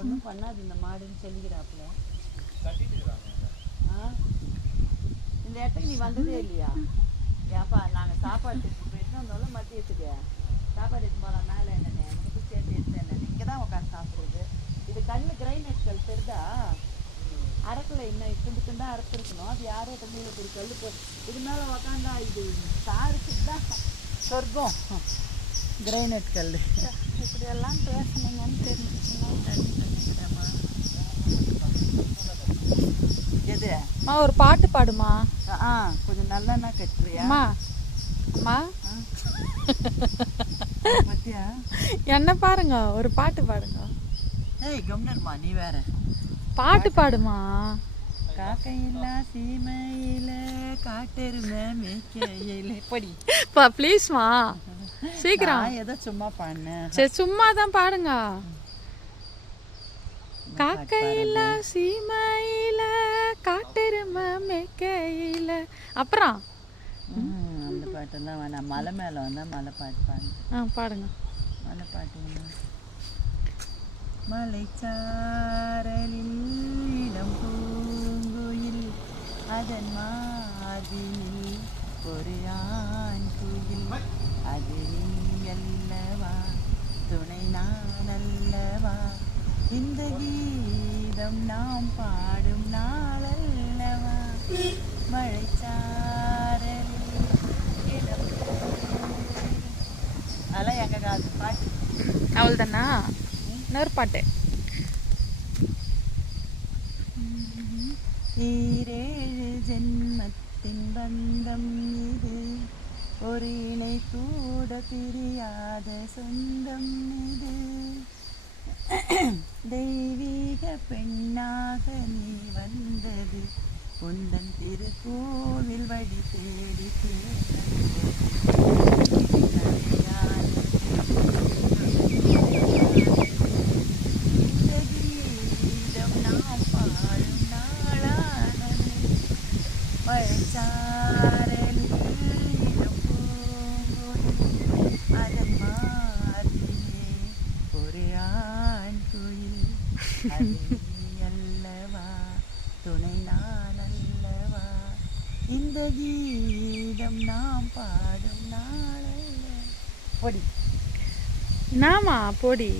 ஒன்றும் பண்ணாது இந்த மாடுன்னு சொல்லிக்கிறாப்புல. இந்த இடத்துக்கு நீ வந்ததே இல்லையா? ஏப்பா நாங்கள் சாப்பாடு போயிட்டு வந்தாலும் மதியத்துக்கு சாப்பாடு எடுத்து போகலாம். மேலே என்னென்ன எனக்கு சேர்த்து எடுத்து என்னென்ன இங்கே தான் உட்காந்து சாப்பிட்றது. இது கண்ணு கிரைனேட் கல் தெரிதா? அறக்கலை இன்னும் துண்டு துண்டாக அரைச்சிருக்கணும். அது யாரோ தண்ணியில் ஒரு கல் இது மேலே உக்காந்தா இது சாருக்கு தான் சொர்க்கம். கிரைனேட் கல் இப்படியெல்லாம் பேசுனீங்கன்னு தெரிஞ்சுச்சுன்னா எது ஒரு பாட்டு பாடுமா? கொஞ்சம் நல்லண்ணா கட்டுறியா? அம்மா பத்தியா என்ன பாருங்க, ஒரு பாட்டு பாடுங்க. ஏய் கம்னர்மா, நீ வேற பாட்டு பாடுமா. காக்கையில்லா சீமையில காட்டெருமை மேய்க்கையில படி ப்ளீஸ்மா சீக்கிரம். ஏதோ சும்மா பாடுன. சரி சும்மா தான் பாடுங்க. காக்கையில சீமையில காட்டெருமை மேய்க்கையில. அப்புறம் அந்த பாட்டு தான் வேணாம். மலை மேலே வந்தால் மலை பாட்டு பாடு. பாடுங்க. மலை பாட்டு மலைச்சாரலில் இளம் பூங்குயில் அதன் மாதினில் ஒரு ஆண் குயில். அது நீ அல்லவா, துணை நான் அல்லவா, இந்த கீதம் நாம் பாடும் நாளல்லவா. மழைச்சாரலில் இளம் அதெல்லாம் எங்க காது பாட்டு. அவள் தானா? இன்னொரு பாட்டு. ஈரேழு ஜென்மத்தின் பந்தம் இது, ஒரு இணை கூட பிரியாத சொந்தம் இது. தெய்வீக பெண்ணாக நீ வந்தது உந்தன் திருக்கோவில் வழி தேடி கீதம் நாம் பாடும் நாளானது. மழைச்சாரலில் இளம் பூங்குயில் அதன் மார்பிலே ஒரு ஆண் குயில். அது நீ அல்லவா, துணை நான் அல்லவா, இந்த கீதம் நாம் பாடும் நாளல்ல. பொடி நாமா பொடி